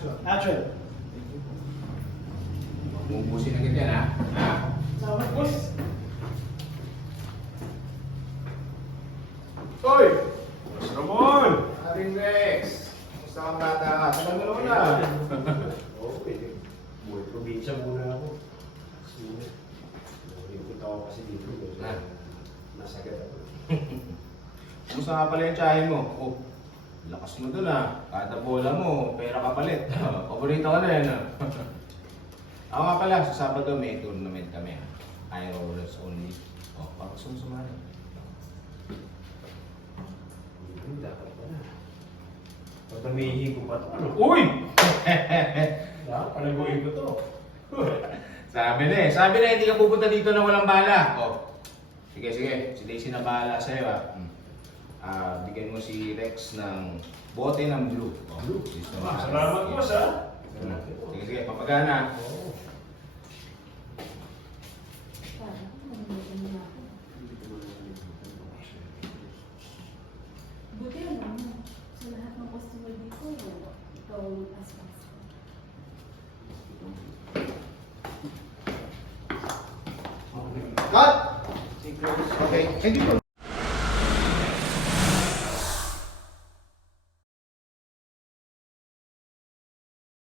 Action. Ubusin agad yan, ha? Ha? Salamat, boss. Hoy! Boss Ramon! Haring Rex! Kumusta kang bata? Tagal mo naman na. Oo, pwede. Buhay probinsya muna ako. Sulit. Ikot ako kasi dito. Nasagad ako. Kumusta nga pala yung tsahin mo? Oh, lakas mo dun, ha? Kada bola mo, pera ka palit. Paborito ka na yan, ha? Ako nga pala, sa Sabado may tournament kami, ha? High rollers only. Oh, parang sumusumari. Dapat pala. Pag namihi ko pa ito, ano? Uy! Palaguin ko to. Sabi na hindi ka pupunta dito na walang bala. Oh. Sige, si Daisy na bahala sa'yo, ha? Bigyan mo si Rex ng bote ng blue. Oh, Blue? gusto mo. Salamat, boss, ha? Sige, papagana. Oo. Buti alam mo, sa lahat ng customer dito, ikaw as fast. Cut! Okay, thank you,